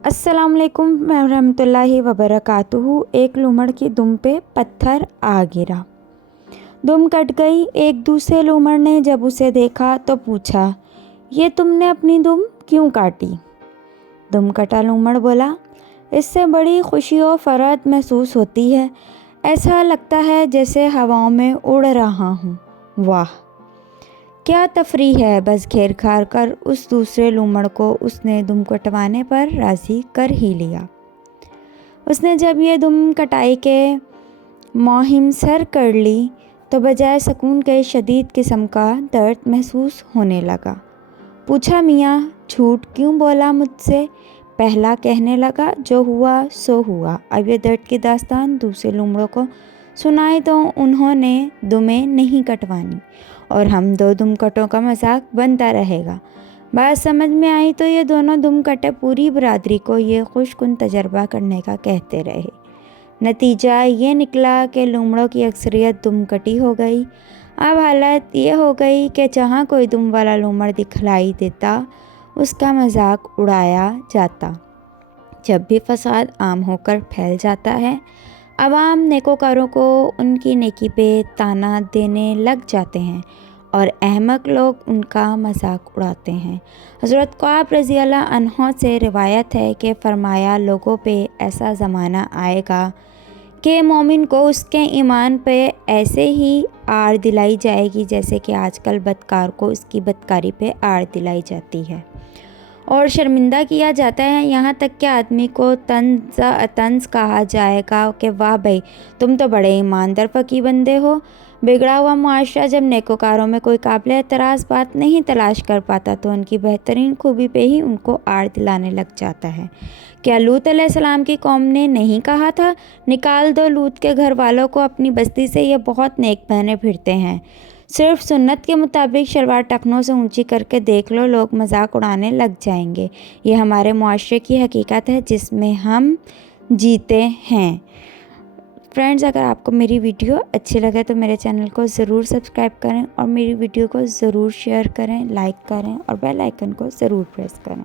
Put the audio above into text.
अस्सलाम वालेकुम रहमतुल्लाहि वबरकातुहू। एक लूमड़ की दुम पे पत्थर आ गिरा। दुम कट गई। एक दूसरे लूमड़ ने जब उसे देखा तो पूछा, ये तुमने अपनी दुम क्यों काटी? दुम कटा लूमड़ बोला, इससे बड़ी खुशी और फरहत महसूस होती है। ऐसा लगता है जैसे हवाओं में उड़ रहा हूँ। वाह क्या तफरीह है। बस घेर खार कर उस दूसरे लूमड़ को उसने दुम कटवाने पर राज़ी कर ही लिया। उसने जब ये दुम कटाई के मुहिम सर कर ली तो बजाय सुकून के शदीद किस्म का दर्द महसूस होने लगा। पूछा, मियाँ झूठ क्यों बोला मुझसे? पहला कहने लगा, जो हुआ सो हुआ। अब ये दर्द की दास्तान दूसरे लूमड़ों को सुनाई तो उन्होंने दुमें नहीं कटवानी और हम दो दुम कटों का मजाक बनता रहेगा। बात समझ में आई तो ये दोनों दुम कटे पूरी बरादरी को ये खुशकुन तजर्बा करने का कहते रहे। नतीजा ये निकला कि लूमड़ों की अक्सरियत दुम कटी हो गई। अब हालत ये हो गई कि जहाँ कोई दुम वाला लूमड़ दिखलाई देता उसका मजाक उड़ाया जाता। जब भी फसाद आम होकर फैल जाता है, अवाम नेकोकारों को उनकी नेकी पे ताना देने लग जाते हैं और अहमक लोग उनका मजाक उड़ाते हैं। हज़रत क़ुआब रज़ी अल्लाह अन्हो से रिवायत है कि फरमाया, लोगों पे ऐसा ज़माना आएगा कि मोमिन को उसके ईमान पे ऐसे ही आड़ दिलाई जाएगी जैसे कि आजकल बदकार को उसकी बदकारी पे आड़ दिलाई जाती है और शर्मिंदा किया जाता है। यहाँ तक कि आदमी को तंज कहा जाएगा कि वाह भाई, तुम तो बड़े ईमानदार फ़की बंदे हो। बिगड़ा हुआ मुआशरा जब नेकोकारों में कोई काबिल एतराज़ बात नहीं तलाश कर पाता तो उनकी बेहतरीन खूबी पे ही उनको आड़ दिलाने लग जाता है। क्या लूत अलैहिस्सलाम की कौम ने नहीं कहा था, निकाल दो लूत के घर वालों को अपनी बस्ती से, ये बहुत नेक बहने फिरते हैं। सिर्फ सुन्नत के मुताबिक शलवार टखनों से ऊंची करके देख लो, लोग मजाक उड़ाने लग जाएंगे। ये हमारे मुआशरे की हकीकत है जिसमें हम जीते हैं। फ्रेंड्स, अगर आपको मेरी वीडियो अच्छी लगे तो मेरे चैनल को ज़रूर सब्सक्राइब करें और मेरी वीडियो को ज़रूर शेयर करें, लाइक करें और बेल आइकन को ज़रूर प्रेस करें।